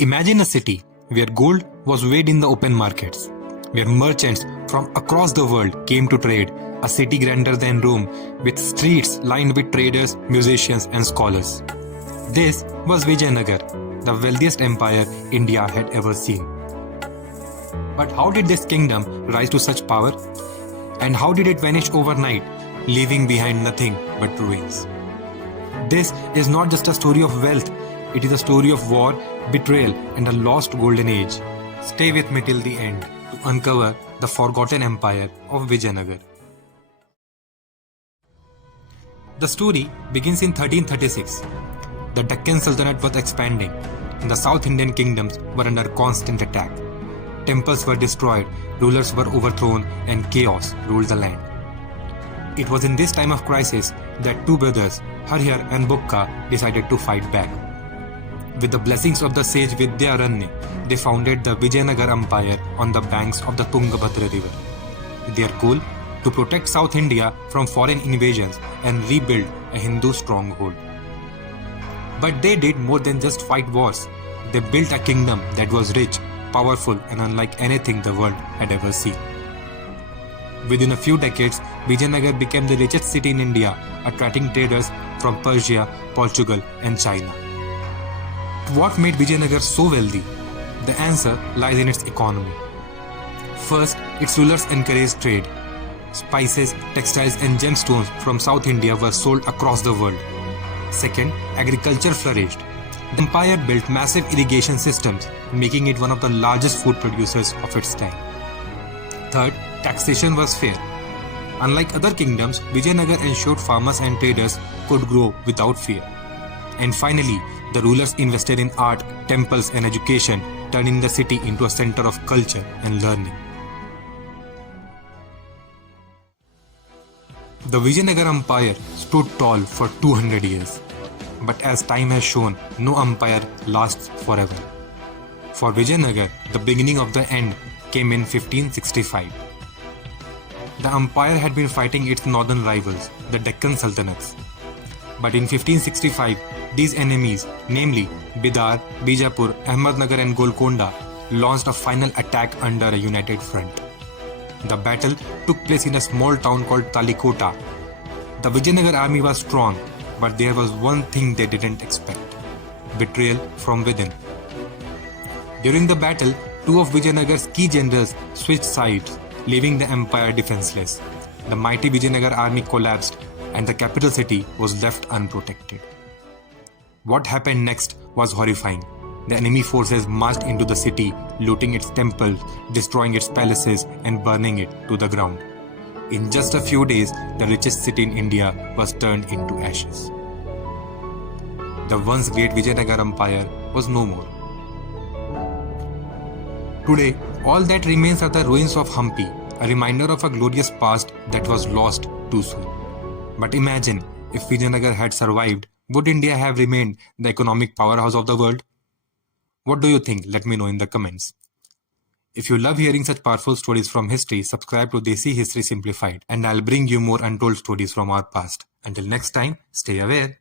Imagine a city where gold was weighed in the open markets, where merchants from across the world came to trade, a city grander than Rome, with streets lined with traders, musicians, and scholars. This was Vijayanagar, the wealthiest empire India had ever seen. But how did this kingdom rise to such power? And how did it vanish overnight, leaving behind nothing but ruins? This is not just a story of wealth, it is a story of war, betrayal, and a lost golden age. Stay with me till the end to uncover the forgotten empire of Vijayanagar. The story begins in 1336. The Deccan Sultanate was expanding, and the South Indian kingdoms were under constant attack. Temples were destroyed, rulers were overthrown, and chaos ruled the land. It was in this time of crisis that two brothers, Haryar and Bukka, decided to fight back. With the blessings of the sage Vijayanagara, they founded the Vijayanagar Empire on the banks of the Tungabhadra river. Their goal? To protect South India from foreign invasions and rebuild a Hindu stronghold. But they did more than just fight wars. They built a kingdom that was rich, powerful, and unlike anything the world had ever seen. Within a few decades, Vijayanagar became the richest city in India, attracting traders from Persia, Portugal, and China. What made Vijayanagar so wealthy? The answer lies in its economy. First, its rulers encouraged trade. Spices, textiles, and gemstones from South India were sold across the world. Second, agriculture flourished. The empire built massive irrigation systems, making it one of the largest food producers of its time. Third, taxation was fair. Unlike other kingdoms, Vijayanagar ensured farmers and traders could grow without fear. And finally, the rulers invested in art, temples, and education, turning the city into a center of culture and learning. The Vijayanagar Empire stood tall for 200 years. But as time has shown, no empire lasts forever. For Vijayanagar, the beginning of the end came in 1565. The empire had been fighting its northern rivals, the Deccan Sultanates. But in 1565, these enemies, namely Bidar, Bijapur, Ahmednagar and Golconda, launched a final attack under a united front. The battle took place in a small town called Talikota. The Vijayanagar army was strong, but there was one thing they didn't expect: betrayal from within. During the battle, two of Vijayanagar's key generals switched sides, leaving the empire defenseless. The mighty Vijayanagar army collapsed, and the capital city was left unprotected. What happened next was horrifying. The enemy forces marched into the city, looting its temples, destroying its palaces, and burning it to the ground. In just a few days, the richest city in India was turned into ashes. The once great Vijayanagar Empire was no more. Today, all that remains are the ruins of Hampi, a reminder of a glorious past that was lost too soon. But imagine, if Vijayanagar had survived, would India have remained the economic powerhouse of the world? What do you think? Let me know in the comments. If you love hearing such powerful stories from history, subscribe to Desi History Simplified, and I'll bring you more untold stories from our past. Until next time, stay aware.